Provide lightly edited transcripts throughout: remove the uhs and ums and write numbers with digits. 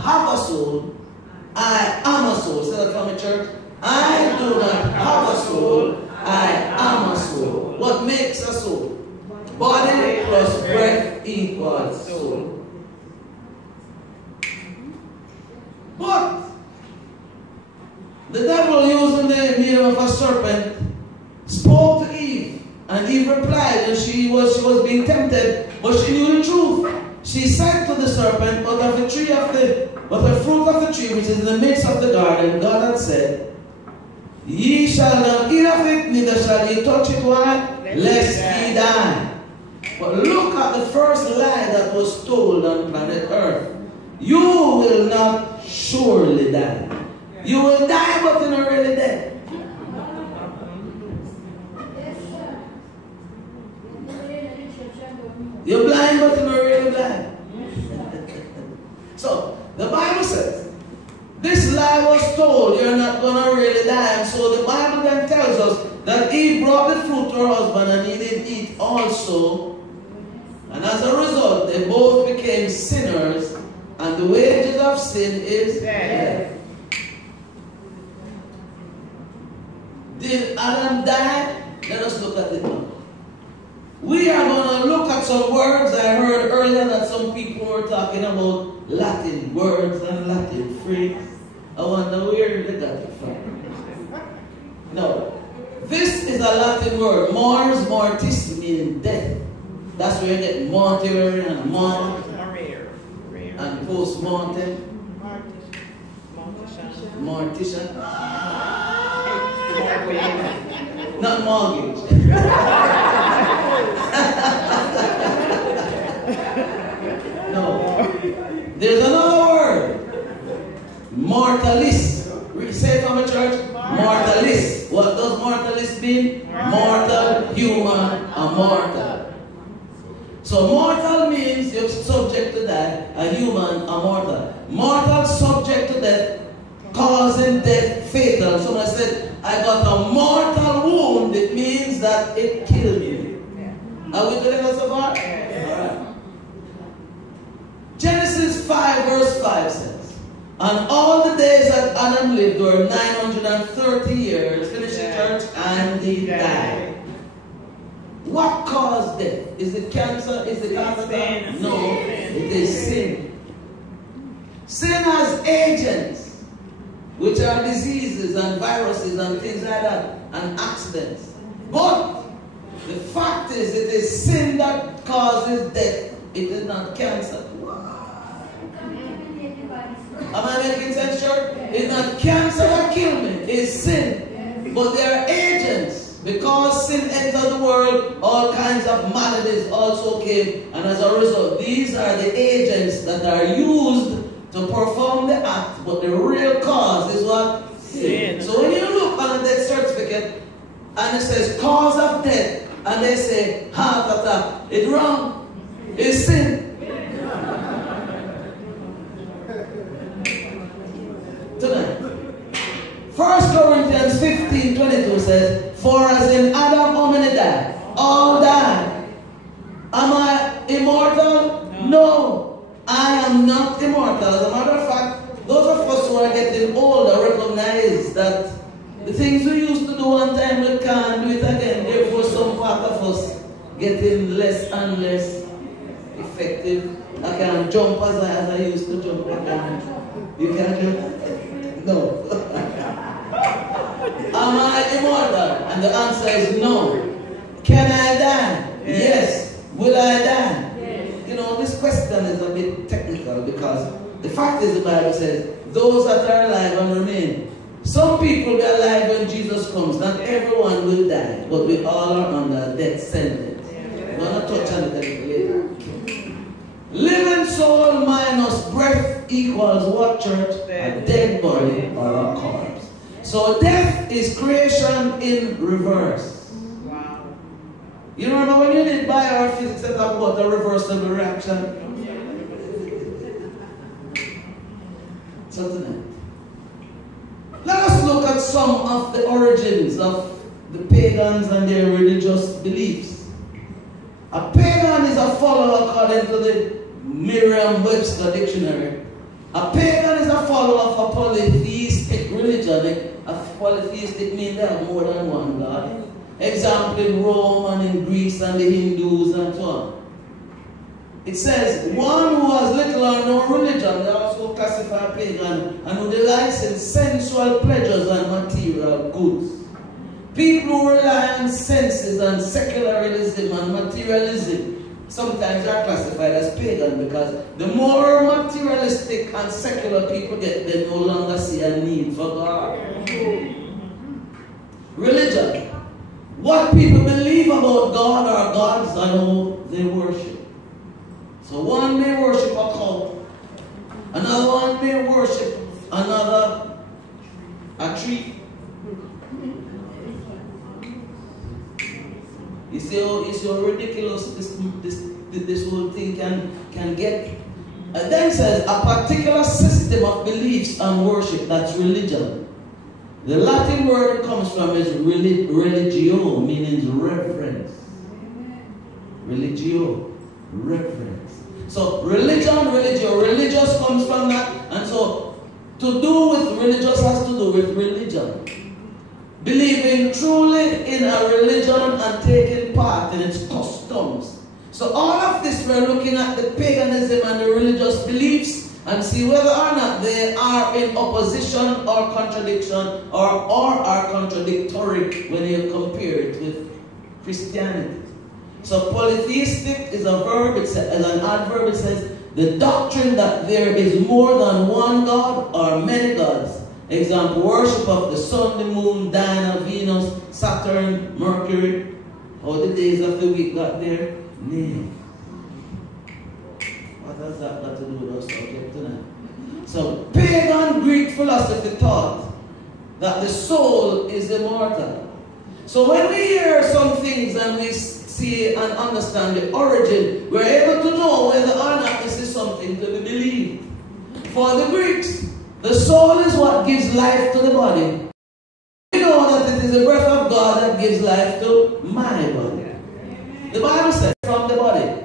have a soul, I am a soul. Say that from the church. I do not have a soul, I am a soul. What makes a soul? Body plus breath equals soul. But the devil, using the medium of a serpent, spoke to Eve, and Eve replied, and she was being tempted, but she knew the truth. She said to the serpent, but the fruit of the tree which is in the midst of the garden, God had said, ye shall not eat of it, neither shall ye touch it. Why? Lest ye die. But look at the first lie that was told on planet Earth. You will not surely die. You will die, but you're not really dead. You're blind, but you're not really blind. So, the Bible says, this lie was told, you're not going to really die. And so the Bible then tells us that Eve brought the fruit to her husband and he did eat also. And as a result, they both became sinners. And the wages of sin is death. Did Adam die? Let us look at it now. We are going to look at some words. I heard earlier that some people were talking about Latin words and Latin phrases. I wonder where they got it from. No. This is a Latin word. Mors mortis means death. That's where you get mortuary and mort and post-mortem. Mortician. Not mortgage. No. There's another word. Mortalis. Say it from the church. Mortalis. What does mortalis mean? Mortal, human, immortal. So mortal means you're subject to death, a human, immortal. Mortal, subject to death, causing death, fatal. Someone said, I got a mortal wound. It means that it killed you. Are we doing that so far? Alright. Genesis 5 verse 5 says, and all the days that Adam lived were 930 years, finish the church, and he died. What caused death? Is it cancer? Is it cancer? No, it is sin. Sin has agents, which are diseases and viruses and things like that, and accidents. But the fact is, it is sin that causes death. It is not cancer. Am I making sense, church? It's not cancer that killed me. It's sin. But there are agents. Because sin entered the world, all kinds of maladies also came. And as a result, these are the agents that are used to perform the act. But the real cause is what? Sin. So when you look on a death certificate, and it says cause of death, and they say heart attack, it's wrong. It's sin. Tonight, 1 Corinthians 15:22 says, for as in Adam how many died? All died. Am I immortal? No. I am not immortal. As a matter of fact, those of us who are getting older recognize that the things we used to do one time, we can't do it again. Therefore, some part of us getting less and less effective. I can't jump as I used to jump. You can't jump? No. Am I immortal? And the answer is no. Can I die? Yes. Will I die? Yes. You know, this question is a bit technical because the fact is the Bible says, those that are alive and remain. Some people will be alive when Jesus comes. Not everyone will die, but we all are under death sentence. We're going to touch on it a little later. Living soul minus breath equals what, church? A dead body or a corpse. So death is creation in reverse. Wow. You remember when you did biophysics and talk about a reversible reaction? So tonight, let us look at some of the origins of the pagans and their religious beliefs. A pagan is a follower, according to the Merriam-Webster dictionary, A pagan is a follower of a polytheistic religion. A polytheistic means there are more than one God. Example in Rome and in Greece and the Hindus and so on. It says, one who has little or no religion, they also classify pagan, and who delights in sensual pleasures and material goods. People who rely on senses and secularism and materialism sometimes are classified as pagan, because the more materialistic and secular people get, they no longer see a need for God. Religion. What people believe about God or gods and who they worship. So one may worship a cow, another one may worship another a tree. You see how ridiculous this whole thing can get. And then it says a particular system of beliefs and worship, that's religion. The Latin word it comes from is religio, meaning reverence. Religio, reverence. So religion, religio, religious comes from that, and so to do with religious has to do with religion. Believing truly in a religion and taking part in its customs. So all of this, we're looking at the paganism and the religious beliefs and see whether or not they are in opposition or contradiction or are contradictory when you compare it with Christianity. So polytheistic is a verb, as an adverb, it says the doctrine that there is more than one God or many gods. Example, worship of the sun, the moon, Diana, Venus, Saturn, Mercury. How the days of the week got there? Nay. What has that got to do with our subject tonight? So pagan Greek philosophy taught that the soul is immortal. So when we hear some things and we see and understand the origin, we're able to know whether or not this is something to be believed. For the Greeks, the soul is what gives life to the body. We know that it is the breath of God that gives life to my body. The Bible says from the body.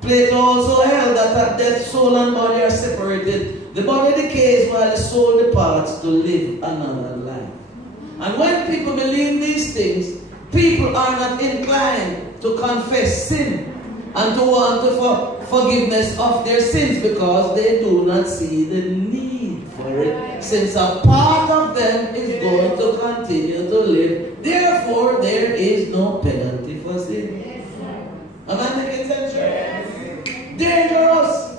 Plato also held that at death, soul and body are separated. The body decays while the soul departs to live another life. And when people believe these things, people are not inclined to confess sin and to want to forgiveness of their sins because they do not see the need for it, since a part of them is going to continue to live. Therefore, there is no penalty for sin. Am I making sense? Yes. Dangerous.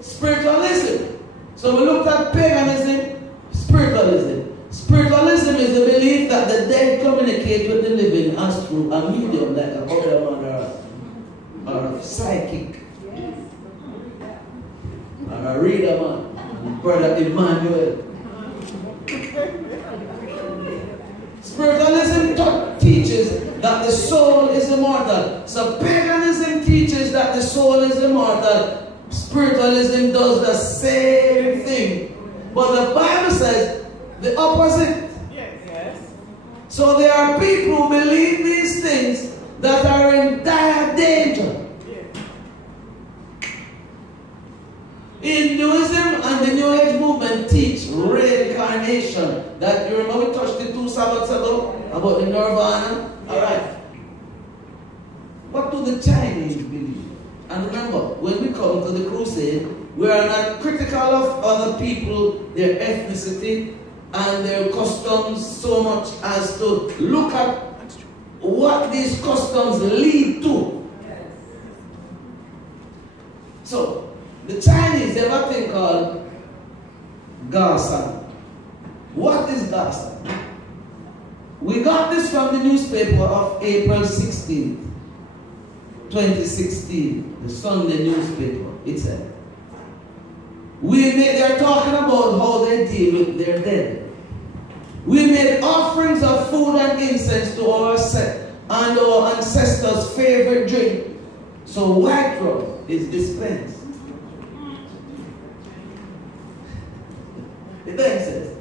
Spiritualism. So we looked at paganism, spiritualism. Spiritualism is the belief that the dead communicate with the living as through a medium, like a medium or a psychic, or a reader man, Brother Emmanuel. Spiritualism teaches that the soul is immortal. So paganism teaches that the soul is immortal. Spiritualism does the same thing. But the Bible says the opposite. Yes. So there are people who believe these things that are in dire danger. Hinduism and the New Age movement teach reincarnation. That you remember we touched it 2 Sabbaths ago about the Nirvana. Alright. What do the Chinese believe? And remember, when we come to the crusade, we are not critical of other people, their ethnicity and their customs so much as to look at what these customs lead to. So, the Chinese have a thing called Gasa. What is Gasa? We got this from the newspaper of April 16th, 2016, the Sunday newspaper. It said, they are talking about how they deal with their dead. We made offerings of food and incense to our ancestors' favorite drink. So white rum is dispensed. It then says,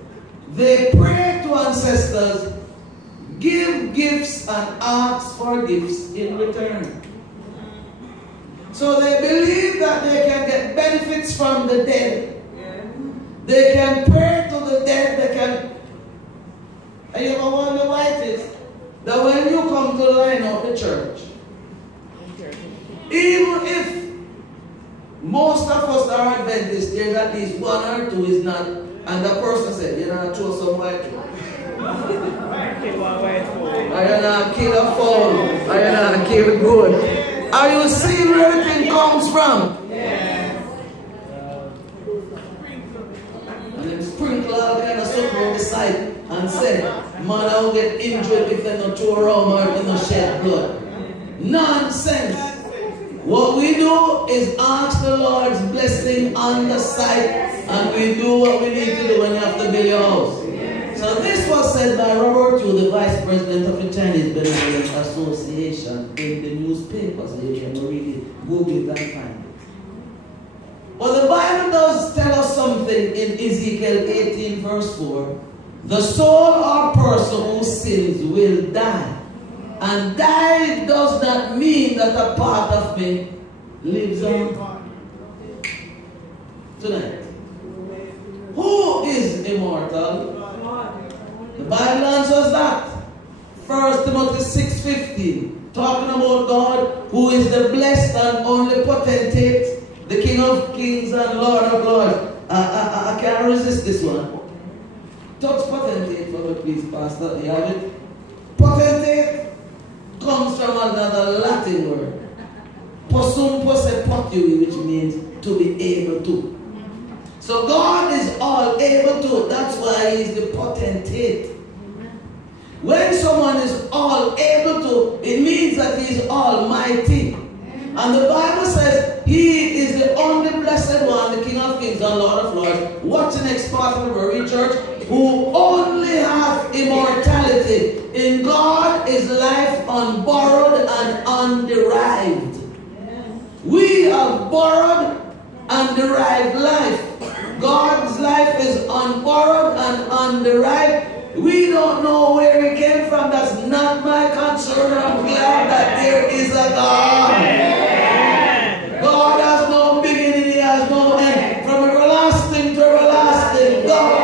they pray to ancestors, give gifts and ask for gifts in return. So they believe that they can get benefits from the dead They can pray to the dead. They can. And you ever wonder why it is that when you come to line up the church, even if most of us are Adventists, there's at least one or two is not, and the person said, you're not throw some white clothes. Are you not kill a fowl? Are you not kill good? Are you seeing where everything comes from? And then sprinkle all kind of stuff on the side and say, man, I will get injured if they don't throw around or if they don't shed blood. Nonsense. What we do is ask the Lord's blessing on the site, and we do what we need to do when you have to build your house. So this was said by Robert Yu, the Vice President of the Chinese Benevolent Association, in the newspaper, so you can really Google it and find it. But the Bible does tell us something in Ezekiel 18 verse 4. The soul or person who sins will die. And die does not mean that a part of me lives on. Tonight, who is immortal? The Bible answers that. 1 Timothy 6:15, talking about God who is the blessed and only potentate, the King of kings and Lord of lords. I can't resist this one. Touch potentate for me, please, Pastor. You have it? Potentate comes from another Latin word. Possum posse potui, which means to be able to. So God is all able to. That's why He is the potentate. When someone is all able to, it means that He is almighty. And the Bible says He is the only blessed one, the King of kings and Lord of lords. Watch the next part of the very church. Who only have immortality. In God is life unborrowed and underived. We have borrowed and derived life. God's life is unborrowed and underived. We don't know where it came from. That's not my concern. I'm glad that there is a God. Amen. God has no beginning. He has no end. From everlasting to everlasting, God.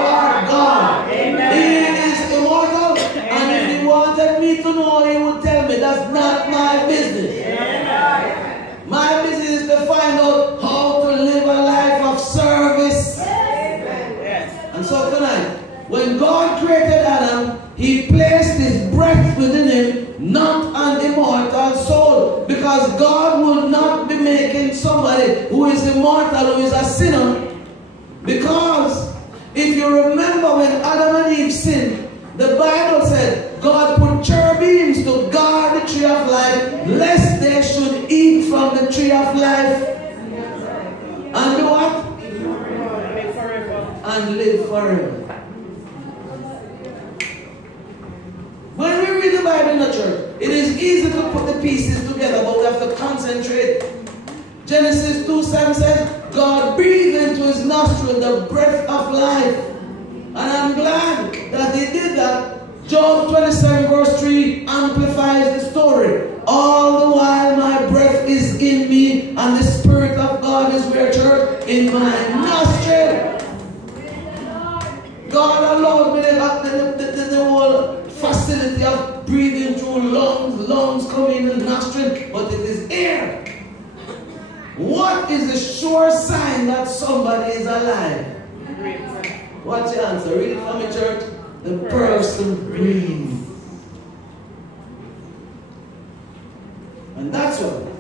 Amen. He is immortal. Amen. And if He wanted me to know, He would tell me. That's not my business. Amen. My business is to find out how to live a life of service. Yes. And so tonight, when God created Adam, He placed His breath within him, not an immortal soul. Because God will not be making somebody who is immortal, who is a sinner. Because if you remember when Adam and Eve sinned, the Bible said God put cherubims to guard the tree of life, lest they should eat from the tree of life. And do what? And live forever. When we read the Bible in the church, it is easy to put the pieces together, but we have to concentrate. Genesis 2:7 says, God breathed into his nostril the breath of life. And I'm glad that He did that. Job 27 verse 3 amplifies the story. All the while my breath is in me, and the Spirit of God is where, church? In my nostril. God allowed me the whole facility of breathing through lungs coming in the nostril, but it is air. What is the sure sign that somebody is alive? What's your answer? Read it for me, church. The person breathes. And that's why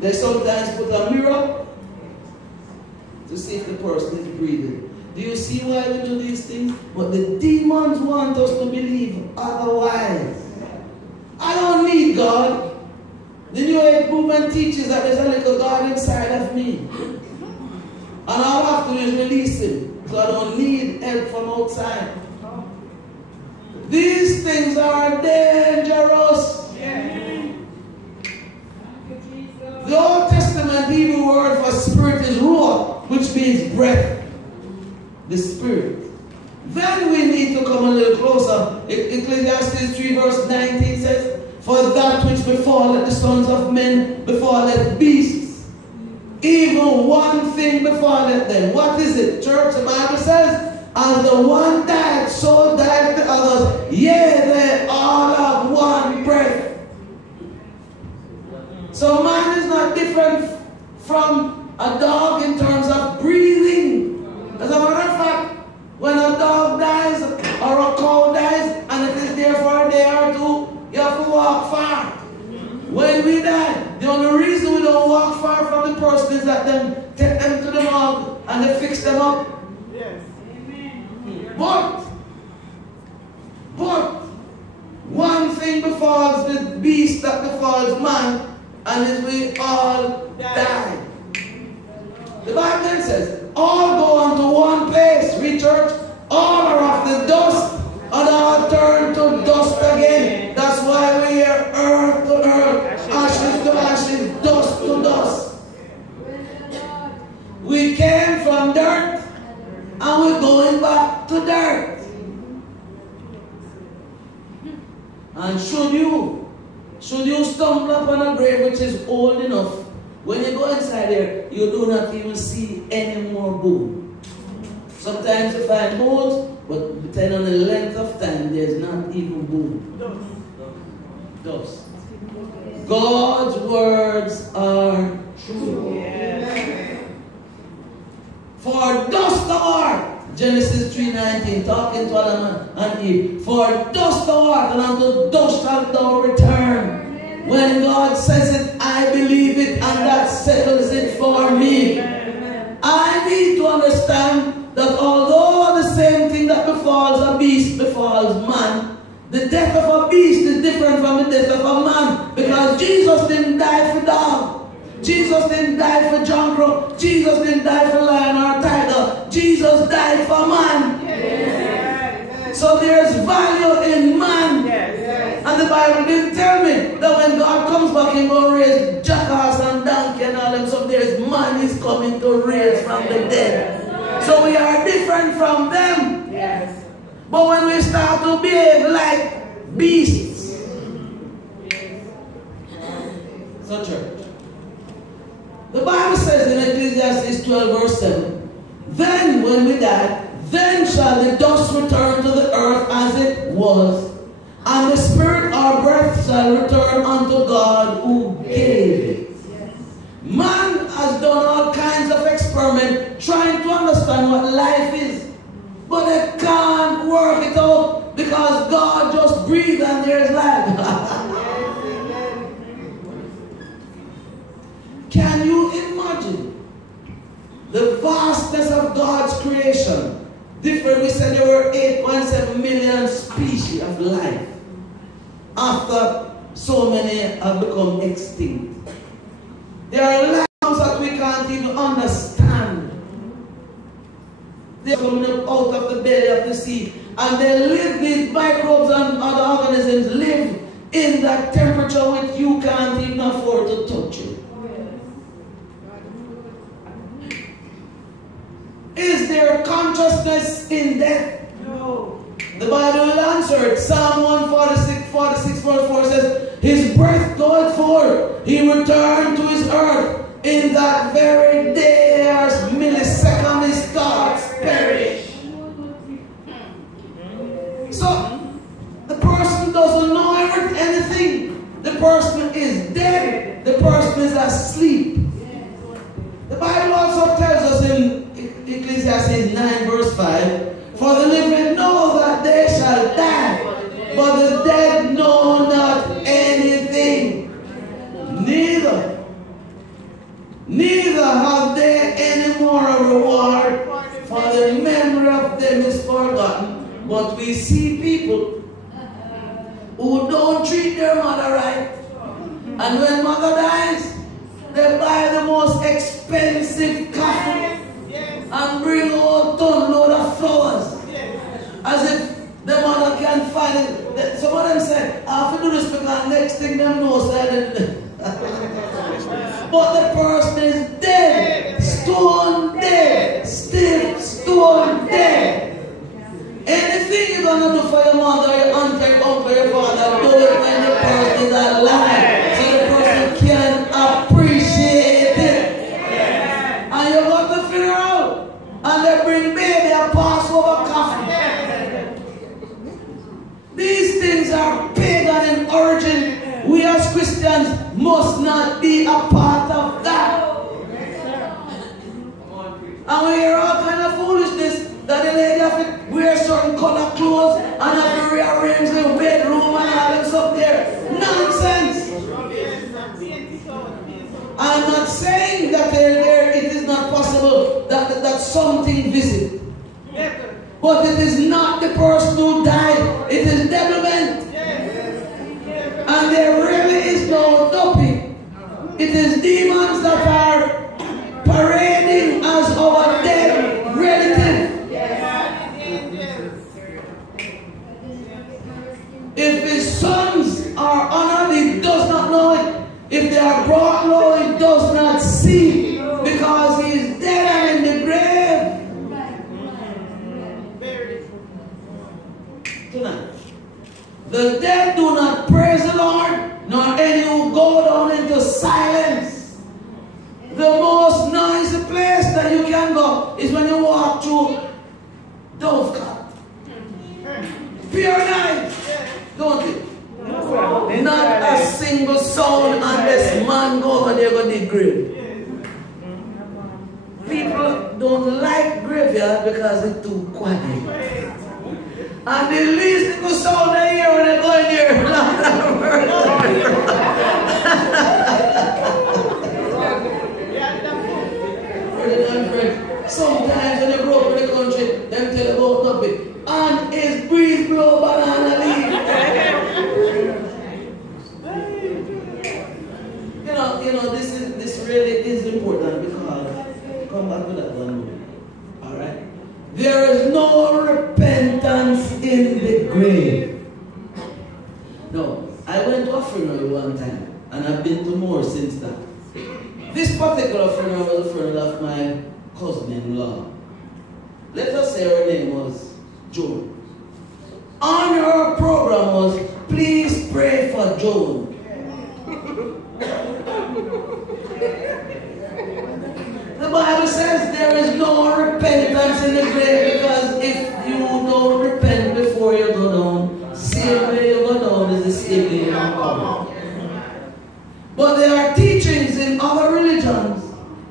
they sometimes put a mirror to see if the person is breathing. Do you see why we do these things? But the demons want us to believe otherwise. I don't need God. The New Age movement teaches that there's a little God inside of me. And all I have to do is release Him. So I don't need help from outside. These things are dangerous. The Old Testament Hebrew word for spirit is ruach, which means breath. The Spirit. Then we need to come a little closer. Ecclesiastes 3 verse 19 says, for that which befalleth the sons of men befalleth beasts. Even one thing befalleth them. What is it? Church, the Bible says, As the one died, so died the others. Yea, they all have one breath. So man is not different from a dog in terms of breathing. As a matter of fact, when a dog dies or a cow dies and it is there for a day or two, you have to walk far. When we die, the only reason we don't walk far from the person is that them take them to the morgue and they fix them up. Yes. But one thing befalls the beast that befalls man, and is we all die. The Bible then says, all go unto one place. We church, all are of the dust, and all turn to dust again. That's why we hear earth to earth, ashes to ashes, dust to dust. We came from dirt, and we're going back to dirt. And should you stumble upon a grave which is old enough, when you go inside there, you do not even see any more bone. Sometimes you find bones, but depending on the length of time, there's not even bone. Dust. God's words are true. Yes. For dust thou art. Genesis 3:19, talking to Adam and Eve. For dust thou art, and unto dust shalt thou return. When God says it, I believe it, and that settles it for me. I need to understand that although the same thing that befalls a beast befalls man, the death of a beast is different from the death of a man, because Jesus didn't die for dog. Jesus didn't die for jungle. Jesus didn't die for lion or tiger. Jesus died for man. Yes. So there's value in man. Yes. And the Bible didn't tell me that when God comes back, He's going to raise jackass and donkey and all them. So there's man He's coming to raise from the dead. Yes. So we are different from them. Yes. But when we start to behave like beasts. Yes. So church. The Bible says in Ecclesiastes 12 verse 7, then when we die, then shall the dust return to the earth as it was, and the spirit or breath shall return unto God who gave it. Man has done all kinds of experiments trying to understand what life is, but they can't work it out because God just breathed and there's life. Can you imagine the vastness of God's creation? Different, we said there were 8.7 million species of life. After so many have become extinct. There are life that we can't even understand. They're coming up out of the belly of the sea. And they live, these microbes and other organisms live in that temperature which you can't even afford to touch it. Is there consciousness in death? No. The Bible will answer it. Psalm 146 verse 4 says, His breath goeth forth, He returned to His earth. In that very day, as millisecond, His thoughts perish. So, the person doesn't know anything. The person is dead. The person is asleep. The Bible also tells us in Ecclesiastes 9 verse 5, for the living know that they shall die, but the dead know not anything. Neither have they any more a reward, for the memory of them is forgotten. But we see people who don't treat their mother right, and when mother dies, they buy the most expensive coffin and bring a whole ton load of flowers. As if the mother can't find it. Some of them say, I have to do this because next thing them know that. But the person is dead. Stone dead. Stiff, stone dead. Anything you're going to do for your mother, your auntie, your uncle, your father, do it when the person is alive. So the person can appreciate it. And you go to the funeral, and they bring baby a Passover coffin. These things are pagan in origin. We as Christians must not be a part of that. And we hear all kind of foolishness that the lady have to wear certain color clothes and have to rearrange the bedroom and all that stuff there. Nonsense. I'm not saying that it is not possible that something visit. But it is not the person who died. It is devilment. And there really is no doping. It is demons that are parading as our dead relative. If his sons are honored, he does not know it. If they are brought low, he does not see, because he is dead and in the grave. Tonight, the dead do not praise the Lord, nor any who go down into silence. The most noisy place that you can go is when you walk through Dovecot. Pure night, don't it? Not a single sound unless man go over there go dig grave. People don't like graveyard because it's too quiet. And the least little sound they hear when they go in there. Sometimes when they grow up in the country, them tell about nothing. And his breeze blow banana leaf. This really is important, because come back to that one. Alright? There is no repentance in the grave. No, I went to a funeral one time, and I've been to more since that. This particular funeral was a funeral of my cousin-in-law. Let us say her name was Joan. On her program was, please pray for Joan. The Bible says there is no repentance in the grave, because if you don't repent before you go down, same way you go down is the same way you come. But there are teachings in other religions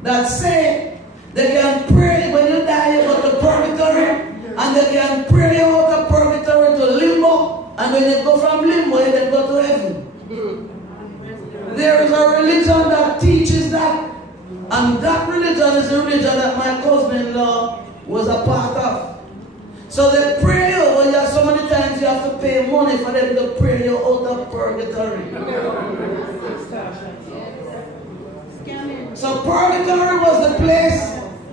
that say they can pray when you die, you go to purgatory, and they can pray you out of purgatory to limbo, and when you go from limbo, you then go to heaven. There is a religion that teaches that, and that religion is the religion that my cousin-in-law was a part of. So they pray you, well, you have so many times you have to pay money for them to pray you out of purgatory. So purgatory was the place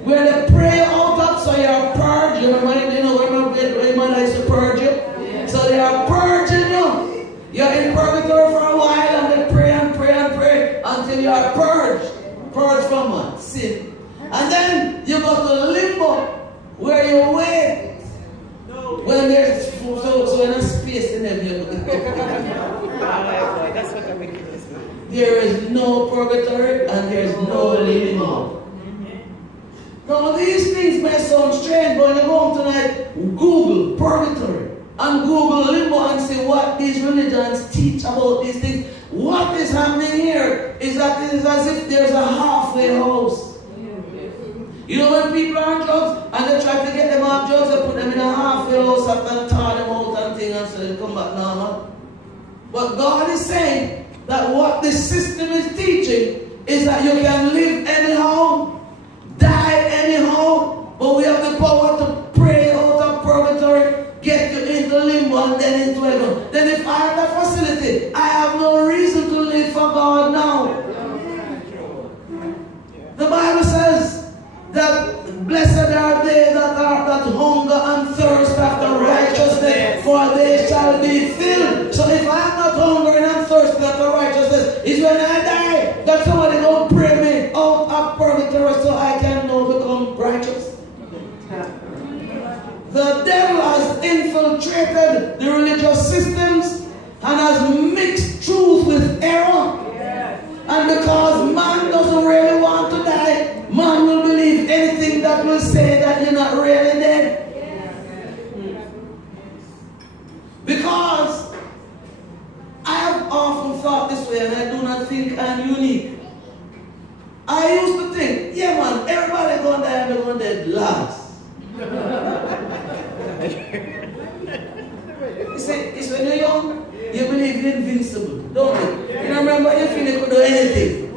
where they pray you out of, so you are purged. You know where your mother used to purge you? So they are purging you. You're in purgatory for a while, and they pray and pray and pray until you are purged. Purged from what? Sin. And then you go to limbo, where you wait. When there's so in a space in heaven. That's what the wicked is. There is no purgatory and there is no limbo. Now these things may sound strange, but when you go home tonight, Google purgatory and Google limbo and see what these religions teach about these things. What is happening here is that it is as if there's a halfway house. You know when people are on drugs and they try to get them off drugs, they put them in a halfway house and tar them out and things, and so they come back normal. But God is saying that what this system is teaching is that you can live anyhow, die anyhow, but we have the power to pray out of purgatory, get you into limbo and then into heaven. Then if I have that facility, I have no reason to live for God now. The Bible says that blessed are they that hunger and thirst after righteousness, for they shall be filled. So if I am not hungering and thirsting after righteousness, it's when I die that somebody will pray me out of purgatory so I can now become righteous. The devil has infiltrated the religious systems and has mixed truth with error. And because man doesn't really want to die, man will believe anything that will say that you're not really dead. and unique. I used to think, yeah man, everybody gonna die and they're gonna dead last. You see, it's when you're young, you believe you're invincible, don't you? You remember you feel you could do anything.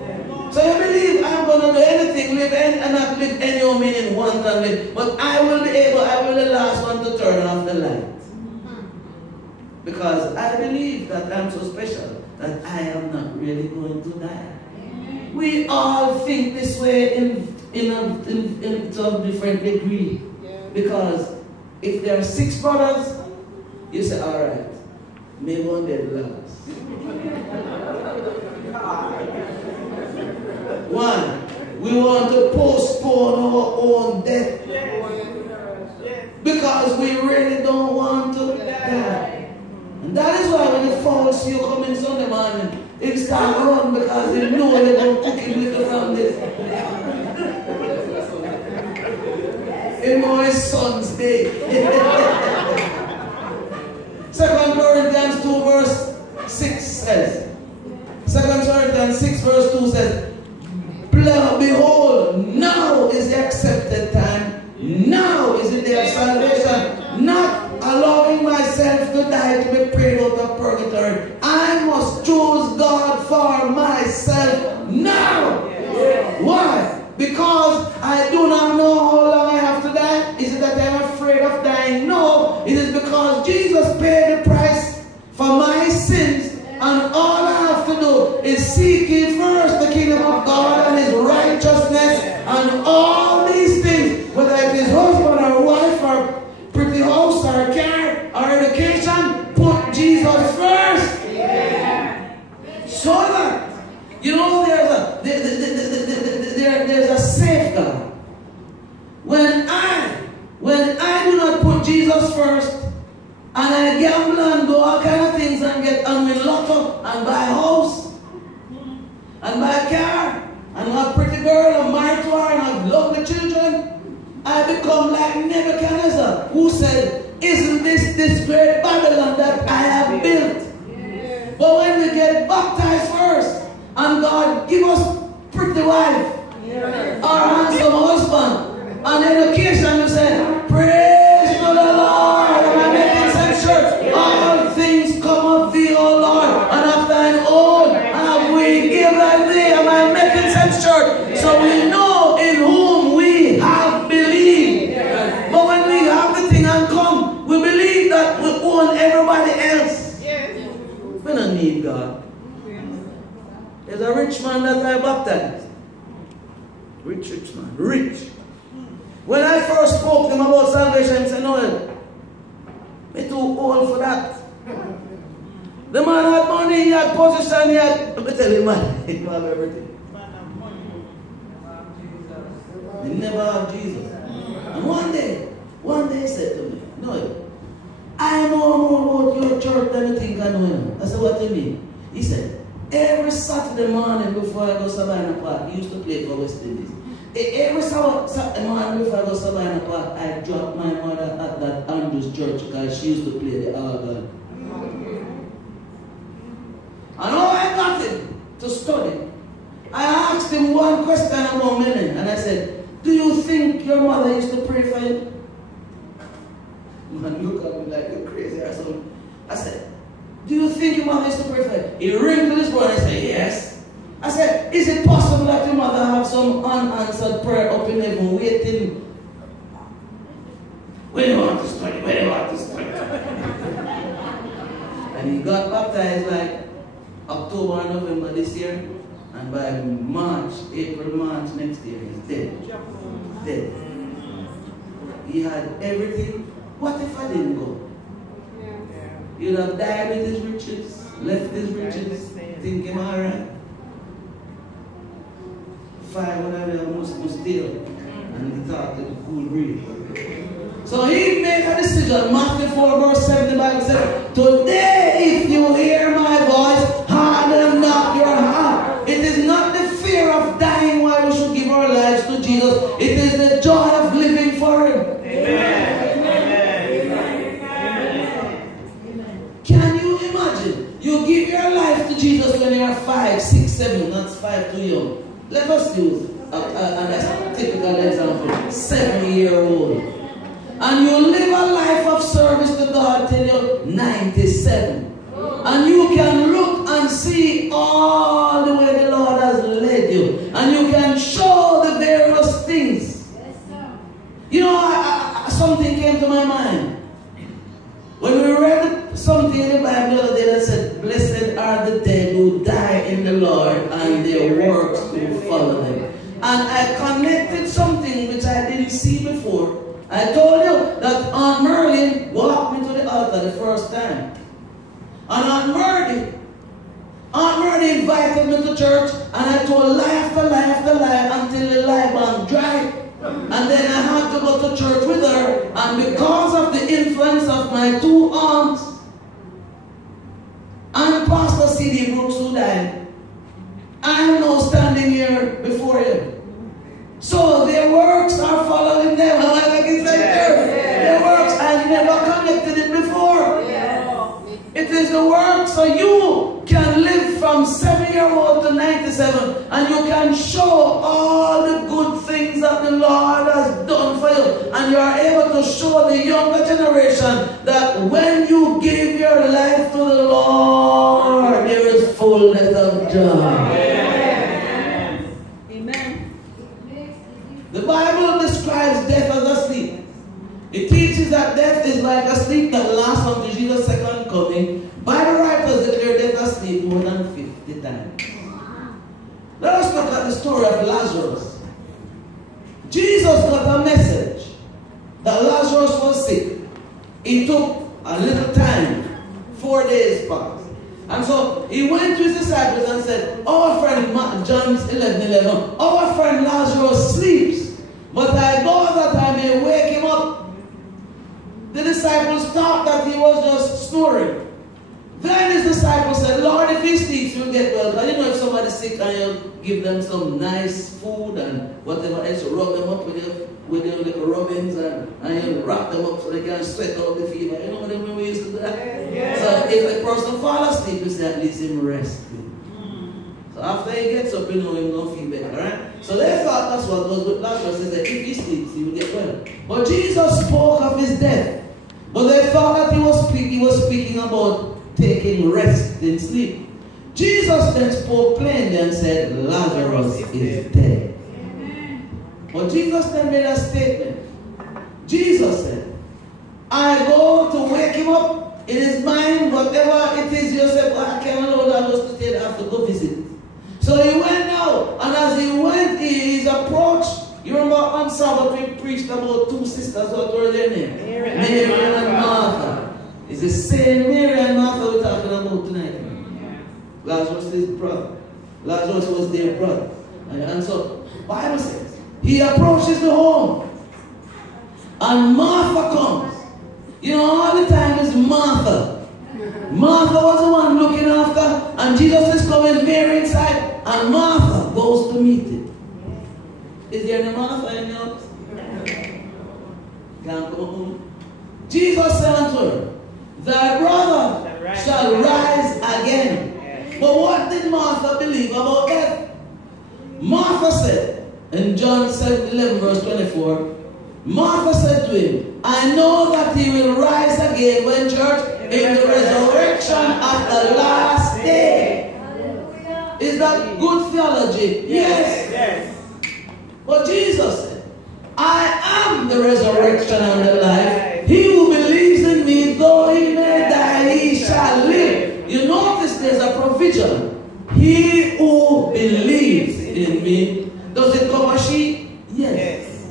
So you believe I'm going to do anything, live and not live any old meaning one can live. But I will be the last one to turn off the light. Because I believe that I'm so special that I am not really going to die. We all think this way in a different degree. Because if there are 6 brothers, you say, all right, may one dead last. 1, we want to postpone our own death because we really don't want to die. And that is why when the false you come in Sunday morning, it start run because they know they're going to cook it with the family. In my son's day. 2 Corinthians 2 verse 6 says, 2 Corinthians 6 verse 2 says, behold, now is the accepted time, now is the day of salvation, not allowing myself to die to be prayed out of purgatory. I must choose God for myself now. Why? Because I do not know how long I have to die. Is it that I'm afraid of dying? No, it is because Jesus paid the price for my sins. And all I have to do is seek ye first the kingdom of God and his righteousness, and all these things, whether it is husband or wife or pretty house or car or education, put Jesus first. Yeah. So that, you know, there's a safeguard. When I do not put Jesus first, and I gamble and do all kind of things and win lotto and buy a house and buy a car and have a pretty girl and marry to her and have lovely children, I become like Nebuchadnezzar, who said, isn't this great Babylon that I have built? Yeah. But when we get baptized first and God give us pretty wife or handsome husband and education, you say, praise to the Lord. All things come of thee, O Lord, and of thine own have we given thee. Am I making sense, church? So we know in whom we have believed. But when we have the thing and come, we believe that we own everybody else. We don't need God. There's a rich man that I baptized. Rich man. Rich. When I first spoke to him about salvation, he said, no, me too old for that. The man had money, he had position, he had... Let me tell you, man, he have everything. He never have Jesus. And one day he said to me, no, I know more about your church than you think I know him. I said, what do you mean? He said, every Saturday morning before I go to Sabbath Park, he used to play for West Indies. Every Saturday morning before I go to Sabbath Park, I dropped my mother at that Andrew's church because she used to play the organ. And all I got him to study, I asked him one question about meaning, and I said, do you think your mother used to pray for you? Man, look at me like you're crazy or something. I said, do you think your mother used to pray for you? He wrinkled his brow and said, yes. I said, is it possible that your mother have some unanswered prayer up in heaven waiting? When do you want to study? When do you want to study? And he got baptized like October and November this year, and by April, March next year, he's dead. Dead. He had everything. What if I didn't go? You'd have died with his riches, left his riches, thinking, all right. 5 whatever must steal, and he thought it was cool breeze. So he made a decision. Matthew 4 verse 7, the Bible said, today if you hear my voice, harden not your heart. It is not the fear of dying why we should give our lives to Jesus. It is the joy of living for him. Amen. Amen. Can you imagine? You give your life to Jesus when you are 5, 6, 7, Let us use a typical example. 7-year-old. And you live a life of service to God till you're 97. And you can look and see all the way the Lord has led you. And you can show the various things. You know, something came to my mind. When we read something in the Bible the other day that said, blessed are the dead who die in the Lord and their works will follow them. And I connected something which I didn't see before. I told you that Aunt Merlin walked me to the altar the first time. And Aunt Merlin invited me to church, and I told lie after lie after lie until the lie band dried. And then I had to go to church with her, and because of the influence of my 2 aunts and Pastor C.D. Brooks who died, I am now standing here before you. So their works are following them. Like it's like their works, I never connected it before. It is the work, so you can live from 7-year-old to 97 and you can show all the good things that the Lord has done for you, and you are able to show the younger generation that when you give your life to the Lord, there is fullness of joy. Amen. The Bible describes death as a sleep. It teaches that death is like a sleep that lasts until Jesus' second coming. Bible writers declare death as sleep more than 50 times. Let us look at the story of Lazarus. Jesus got a message that Lazarus was sick. It took a little time. 4 days passed. And so he went to his disciples and said, our friend, John 11:11, our friend Lazarus sleeps, but I go that I may wake him up. The disciples thought that he was just snoring. Then his disciples said, Lord, if he sleeps, you'll get well. Because you know if somebody's sick and you give them some nice food and whatever else, you rub them up with your little rubbings and you wrap them up so they can sweat out the fever. You know what I mean? We used to do that? Yeah. So if a person falls asleep, you say at least him resting. So after he gets up, you know he's going to feel better, right? So they thought that's what was with Lazarus. They said, if he sleeps, he will get well. But Jesus spoke of his death. But they thought that he was speaking about taking rest in sleep. Jesus then spoke plainly and said, Lazarus is dead. But Jesus then made a statement. Jesus said, I go to wake him up. It is mine, whatever it is, you say, well, I can't allow that was to stay, I have to go visit. So he went out, and as he went, he's approached. You remember on Sabbath we preached about 2 sisters, what were their names? Mary and Martha. It's the same Mary and Martha we're talking about tonight. Lazarus is his brother. Lazarus was their brother. And so, Bible says, he approaches the home. And Martha comes. You know, all the time is Martha. Martha was the one looking after, and Jesus is coming, Mary inside, and Martha goes to meet him. Is there any Martha in the house? Can't come home. Jesus said unto her, thy brother shall rise again. But what did Martha believe about that? Martha said, in John 11 verse 24, Martha said to him, I know that he will rise again when church in the resurrection of the last day. Is that good theology? Yes. But Jesus said, I am the resurrection and the life. He who believes in me, though he may die, he shall live. You notice there's a provision. He who believes in me. Does it cover she? Yes.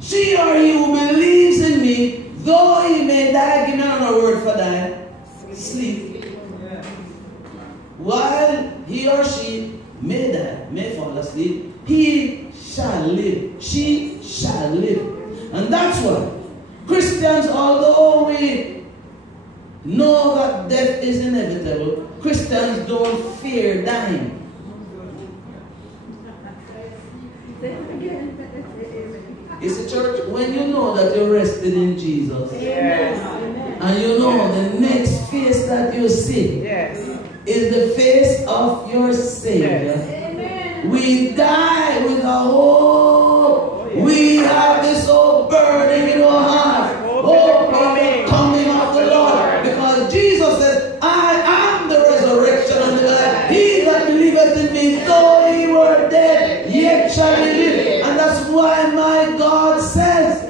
She or he who believes in me, though he may die, give me another word for that. Sleep. While he or she may die, may fall asleep, he shall live. She shall live. And that's why Christians, although we know that death is inevitable, Christians don't fear dying. It's a church when you know that you're rested in Jesus. Yes. And you know the next face that you see is the face of your Savior. Yes. We die with a hope. We have this old burden in our heart. Hope of the coming of the Lord. Because Jesus said, I am the resurrection and the life. He that believeth in me, though he were dead, yet shall he live. And that's why my God says,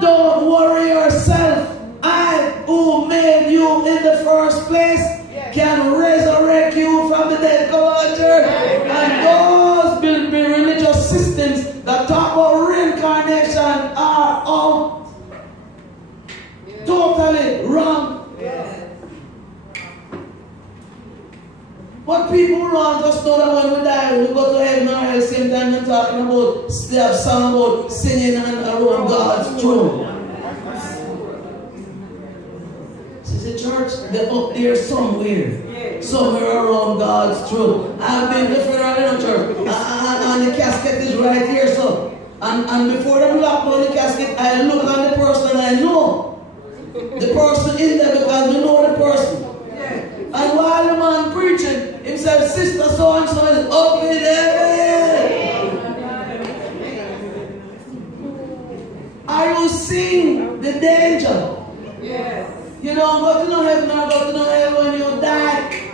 don't worry yourself. I, who made you in the first place, can resurrect you from the dead. Come on, church. And those religious systems that talk about reincarnation are all totally wrong. What people wrong just know that when we die, we go to heaven or hell, same time they're talking about, they have song about singing and around God's throne. The church, they're up there somewhere around God's throne. I've been to funeral in a church, and the casket is right here, so. And before they lock down the casket, I look on the person and I know the person in there because we know the person. And while the man preaching, he said, Sister so and so is up in heaven. Are you seeing the danger? Yes. You don't go to no heaven or go to no hell when you die.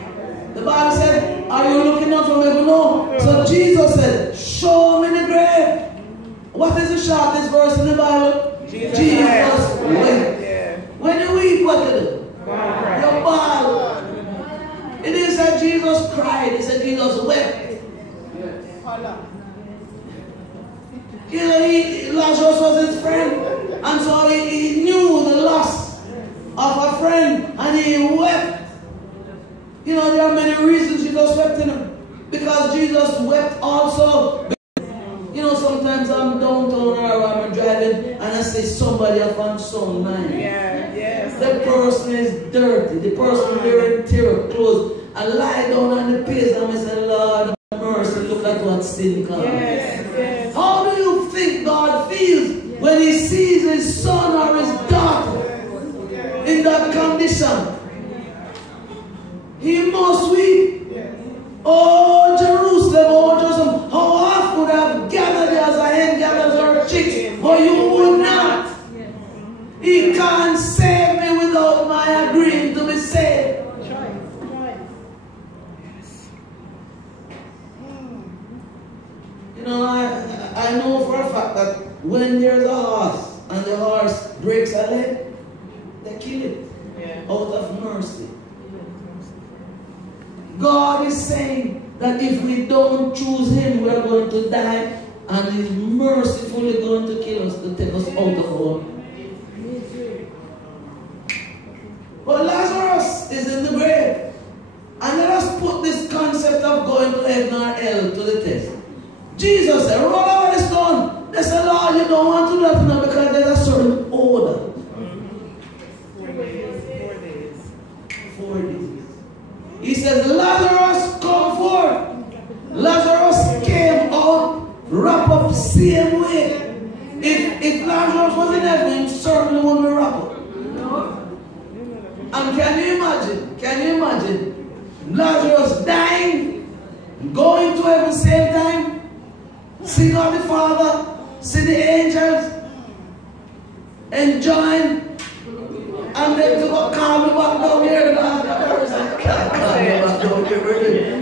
The Bible said, are you looking up from heaven? No. So Jesus said, show me the grave. What is the shortest verse in the Bible? Jesus wept. Yeah. When you weep, what do you do? You bawl. It didn't say Jesus cried. It said Jesus wept. You know, Lazarus was his friend. And so he knew the loss of a friend, and he wept. You know, there are many reasons Jesus wept in him. Because Jesus wept also. You know, sometimes I'm downtown or I'm driving and I see somebody up on some line. The person is dirty. The person wearing terrible clothes. I lie down on the pavement and I say, Lord have mercy, look at what sin comes. How do you think God feels when he sees his son or his daughter in that condition? He must weep. Oh Jerusalem, how often would have gathered as a hen gathers her chicks, but you would not. He can't save me without my agreeing to be saved. You know, I know for a fact that when there's a horse and the horse breaks a leg, they kill it out of mercy. God is saying that if we don't choose him, we are going to die, and he's mercifully going to kill us to take us out of our. But Lazarus is in the grave. And let us put this concept of going to heaven or hell to the test. Jesus said, roll over the stone. They said, Lord, you don't want to do that now because there's a certain order. 4 days. He said, Lazarus, come forth. Lazarus came out, wrapped up same way. If Lazarus was in heaven, certainly wouldn't be wrapped up. And can you imagine Lazarus dying, going to heaven same time, see God the Father, see the angels, enjoying, and then to go calm me back down here.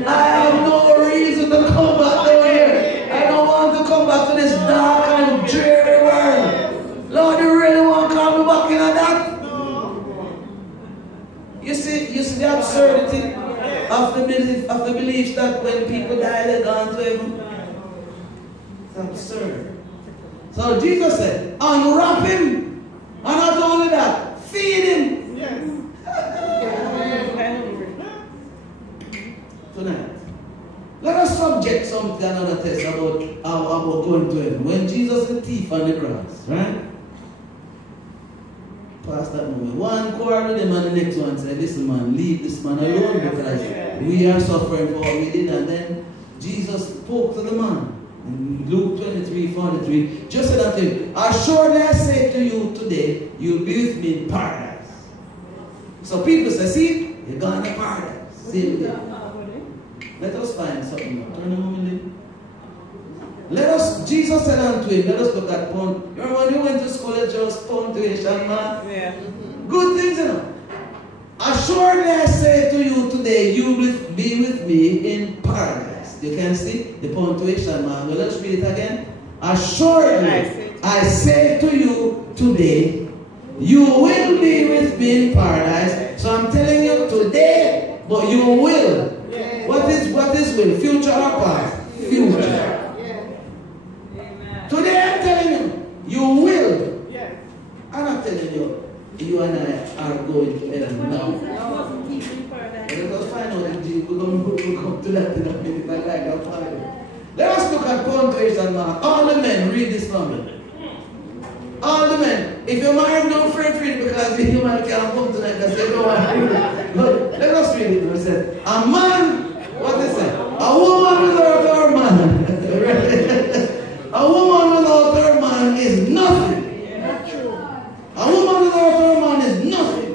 I have no reason to come back down here. I don't want to come back to this dark and dreary world. Lord, you really want to calm me back in that? You see the absurdity of the belief that when people die, they're gone to heaven. It's absurd. So Jesus said, unwrap him, and not only that, feed him. Tonight, let us subject something another test about going to heaven. When Jesus the thief on the cross, right? Past that moment, one quarreled him and the next one said, listen man, leave this man alone because we are suffering for what we did. And then Jesus spoke to the man in Luke 23:43, just said unto him, assuredly I say to you today, you'll be with me in paradise. So people say, see, you're going to paradise. See, let us find something. Turn a moment. Jesus said unto him, let us look at you remember when you went to school, it just punctuation, man? Yeah. Good things, you know. Assuredly I say to you today, you will be with me in paradise. You can see the punctuation, man. Well, let's read it again. Assuredly I say to you today, you will be with me in paradise. So I'm telling you today, but you will. Yeah. What is will? Future or past? Future. Yeah. Today I'm telling you, you will. Yeah. I'm not telling you, you and I are going to heaven now. Let us find out if we're going to come to that in a minute. I like that part. Let us look at punctuation now. All the men, read this for me. All the men. If you're married, don't afraid to read because the human can't come tonight because they don't want to read it. But let us read it. It said, a man, what is it? A woman without her man. A woman without her man is nothing. A woman without her man is nothing.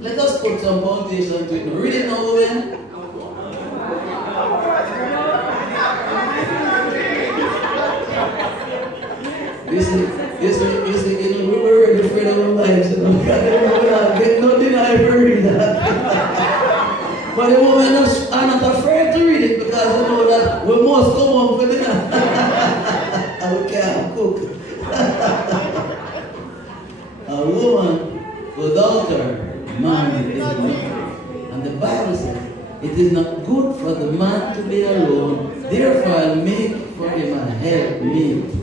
Let us put some punctuation to it. Read it now, women. You see, we were ready for our lives. No deny read that. But the women are not afraid to read it because they know that we must come home for dinner. And we can't cook. A woman without her man is nothing. And the Bible says, it is not good for the man to be alone. Therefore, I'll make for him a helpmeet.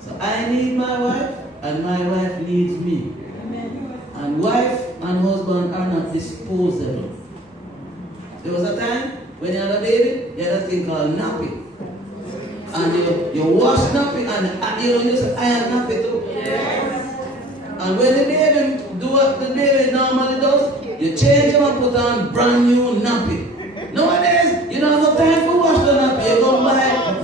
So I need my wife, and my wife needs me. Amen. And wife and husband are not disposable. There was a time when you had a baby, you had a thing called nappy. And you wash nappy, and you say, I have nappy too. Yes. And when the baby do what the baby normally does, you change them and put on brand new nappy. Nowadays, you don't have no time for wash the nappy, you go buy.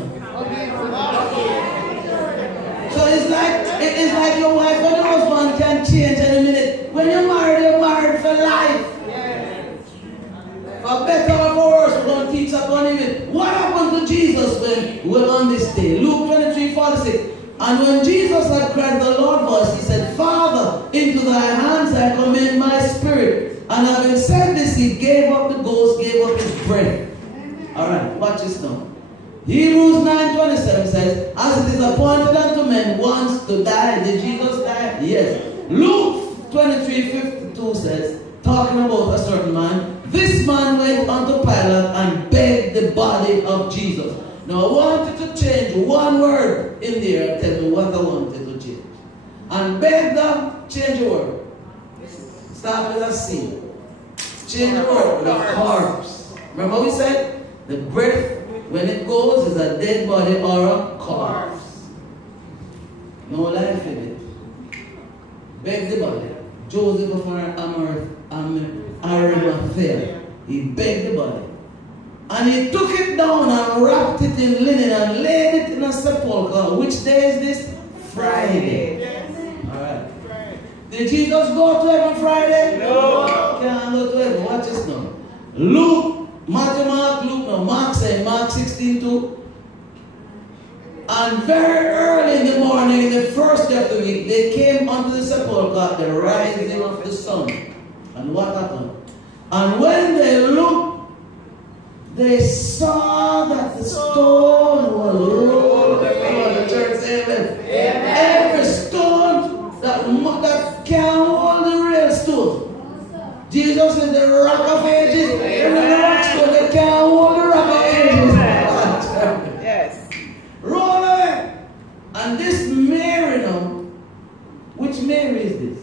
So it's like your wife and your husband can change in a minute. When you're married for life. Yes. For better or for worse, we're going to teach upon him. What happened to Jesus when we're on this day? Luke 23:46. And when Jesus had cried the Lord voice, he said, Father, into thy hands I commend my spirit. And having said this, he gave up the ghost, gave up his breath. Alright, watch this now. Hebrews 9:27 says, as it is appointed unto men once to die. Did Jesus die? Yes. Luke 23:52 says, talking about a certain man, this man went unto Pilate and begged the body of Jesus. Now I wanted to change one word in there and tell me what I wanted to change. And beg them, change the word. Start with a C. Change the word with a corpse. Remember we said the breath when it goes is a dead body or a corpse. No life in it. Beg the body. Joseph of Arimathea. He begged the body. And he took it down and wrapped it in linen and laid it in a sepulchre. Which day is this? Friday. Yes. Alright. Did Jesus go to heaven Friday? No. Can't go to heaven. Watch this now. Luke, Matthew, Mark, Luke, no, Mark said, Mark 16:2. And very early in the morning, the first day of the week, they came unto the sepulchre at the rising of the sun. And what happened? And when they looked, they saw that the stone was rolled away. The church said, amen. Every stone that can hold the real stone. Jesus is the rock of ages. And the rock stone that can hold the rock of ages. Yes. Roll away. And this Mary now, which Mary is this?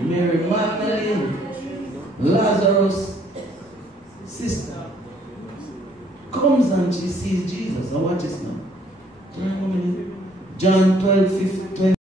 Mary Magdalene, Lazarus' sister. Comes and she sees Jesus. Now watch this now. John 12:20.